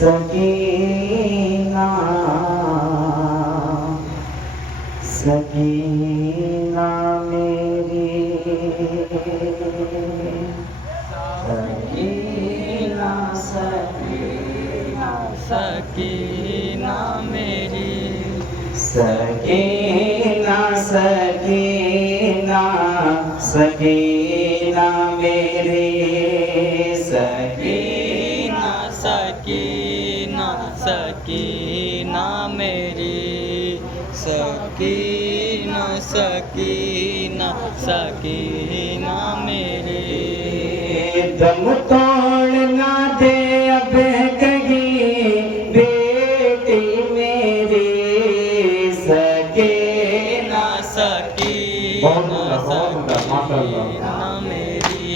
सकीना सकीना मेरी सकीना सकीना सकीना मेरी सकीना सकीना सकीना मेरी सकीना सकीना सकीना मेरी सकीना सकीना सकीना मेरी दम तोड़ना दे अब कहीं बेटी मेरी सकीना सकीना सकीना मेरी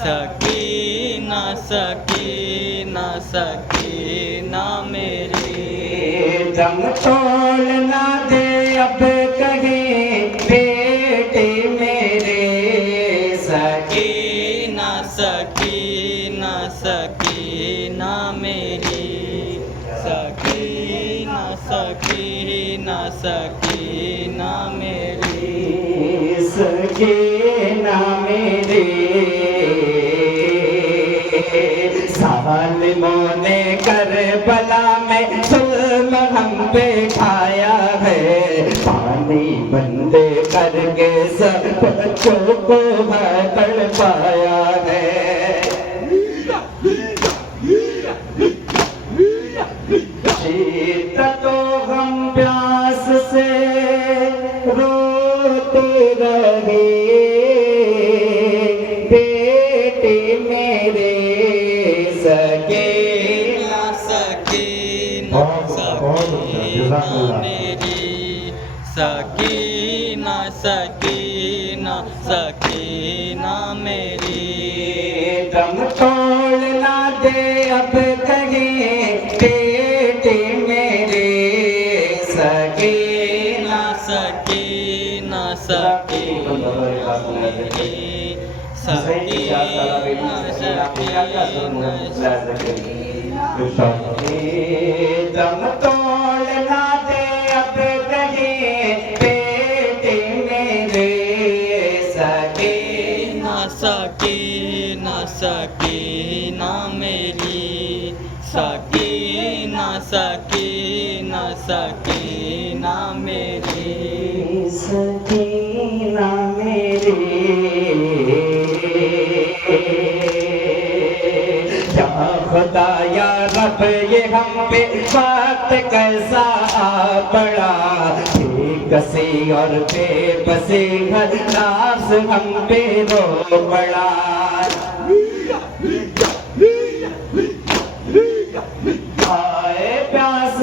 सकीना सकीना सकीना मेरी दम तोड़ना दे अब कहीं बेटी मेरे सकीना सकीना सकीना मेरी सकीना सकीना सकीना मेरी सकीना मेरी सालिमों ने करबला में जुल्म हम पे खाया है पानी बंदे करके सब बच्चों को तड़ पाया है तो हम प्यास से रोते रहे बेटे मेरे सकीना सकीना सकीना मेरी सकीना सकीना सकीना मेरी दम तोड़ना दे अब कहीं बेटे मेरे सकीना सकीना सकीना मेरी सकीना सकीना दम तोड़ना दे अब कहीं बेटे मेरे सकीना सकीना सकीना मेरी सकीना सकीना सकीना मेरी सकीना मेरी या खुदा या रब ये हम पे बात कैसा आ पड़ा कसी और बेबसी घर नास हम पे रो पड़ा आए प्यास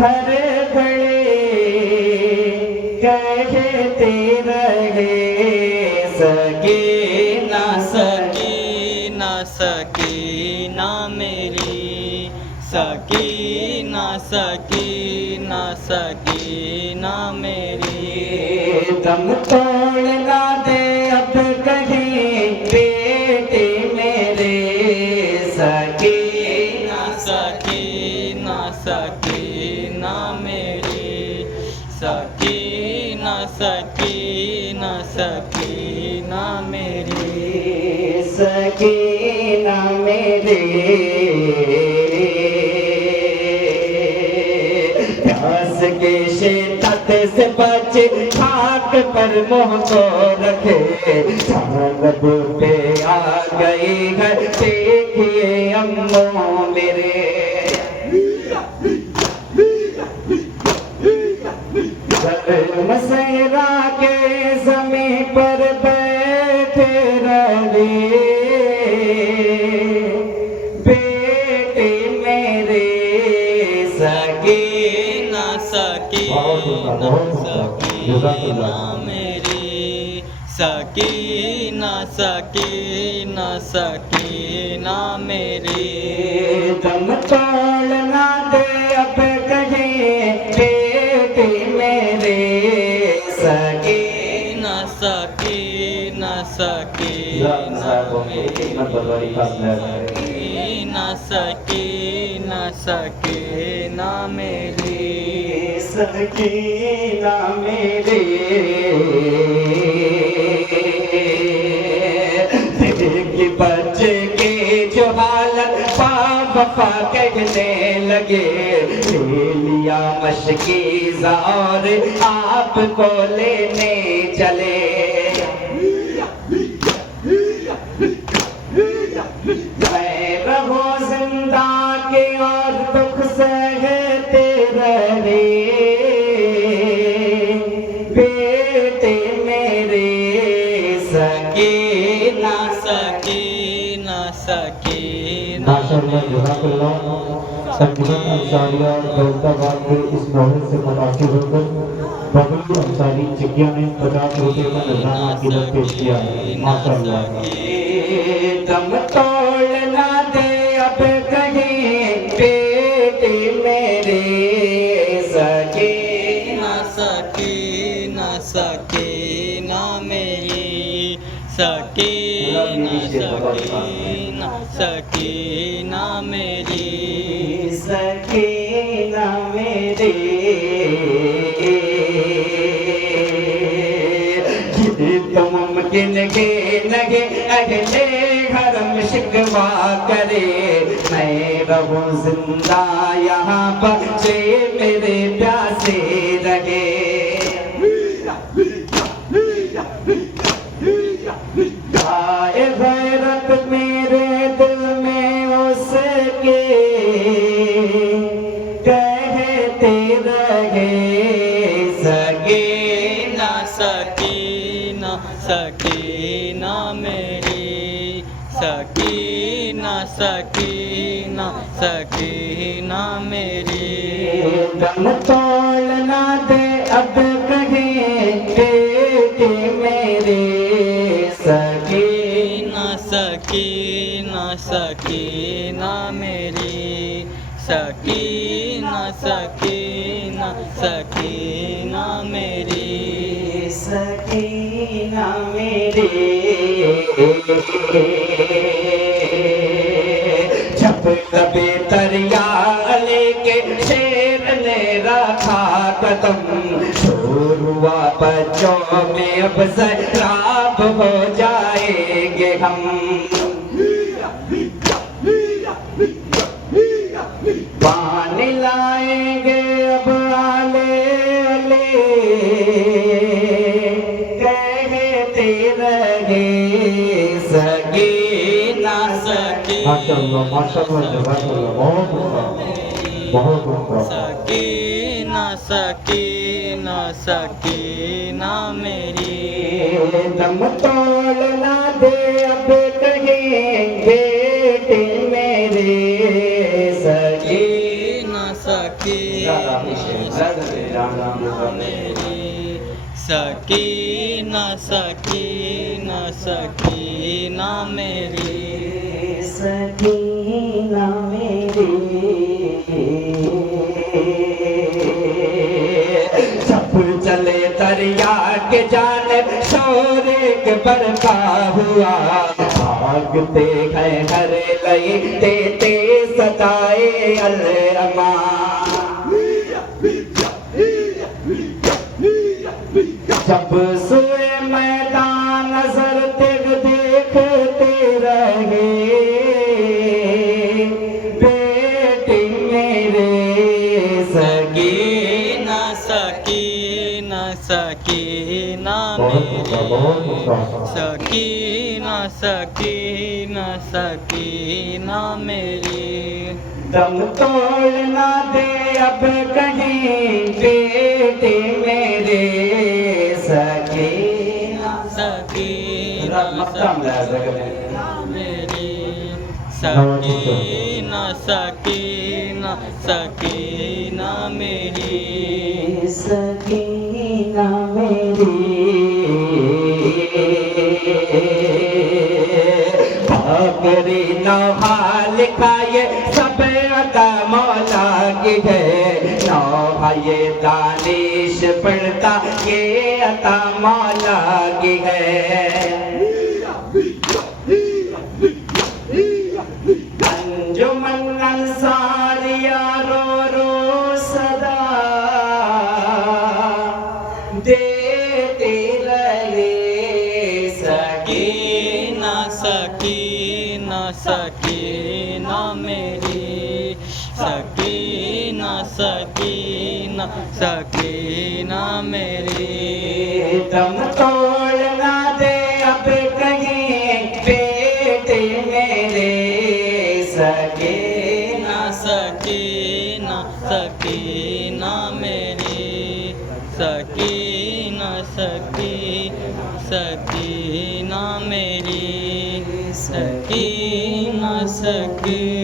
हर घड़ी कहते रहे सकीना सकीना सकीना मेरी सकीना सकीना सकीना मेरी दम तोड़ना दे अब कहीं बेटे मेरे सकीना सकीना सकीना मेरी सकीना सकीना सकीना मेरी सकीना मेरे प्यास के शिद्दत से बच खाक पर मुँह को रखे चांद पे आ गई है देखिए अम्मो मेरे मसेरा के ज़मीन पर बैठे रहे बेटे मेरे सकीना सकीना सकीना मेरी सकीना सकीना सकीना मेरी दम तोड़ना दे अब कहीं बेटे मेरे सकीना सकीना सकीना मेरी सकीना मेरी देखी बच्चे के जो हालत वफा कहने लगे ले लिया मशकीज़ा और आपको लेने चले मैं रहो जिंदा के और दुख सहते रहे बेटे मेरे सकीना माशाअल्लाह जज़ाकल्लाह। संगीत अंसारिया दौलताबाद के इस नौबत से मुतासिर होकर बबलू अंसारी चिकिया ने 50 रुपये का नजराना आपकी तरफ पेश किया है। माशाअल्लाह। दम तोड़ना दे अब कहीं बेटे मेरे सकीना मेरी सकीना मेरी सकीना मेरी ये तो मुमकिन के लगे अगले हरम शिकवा करे मैं रहूं जिंदा यहाँ बच्चे मेरे प्यासे रहे आए गैरत मेरे दिल में उसके कहते रहे सकीना मेरी सकीना मेरी दम तोड़ना दे अब कहीं बेटे मेरे सकीना मेरी सकीना मेरी सकीना मेरी जब लबे दरिया लेके शेर ने रखा कदम शोर हुआ बच्चों में अब सैराब हो जाएंगे हम पानी लाएंगे अब आले अले कहते रहे सकीना माशाअल्लाह माशाअल्लाह जज़ाकल्लाह। बहुत बहुत सकीना मेरी दम तोड़ना दे अब कहीं बेटे मेरे सकीना मेरी सकीना मेरी सकीना मेरी सब चले दरिया के जाने शोर के बरपा हुआ भागते हैं हर लई देते सताए अल्लामा जब सोए मैदान नजर देखते रहे बेटे मेरे सकीना मेरी सकीना मेरी दम तोड़ना दे अब कहीं बेटे मेरे सकीना मेरी सकीना मेरी सकीना मेरी भाकरी नौहा लिखाए सब अता मौला की है नौहा ये दानिश पड़ता ये अता मौला की है। अंजुमन अंसारिया रो रो सदा देते रहे सकीना सकीना सकीना मेरी सकीना सकीना सकीना मेरी दम तोड़ना दे अब कहीं बेटे मेरे सकीना सकीना सकीना मेरी सकीना सकीना मेरी सकीना सकीना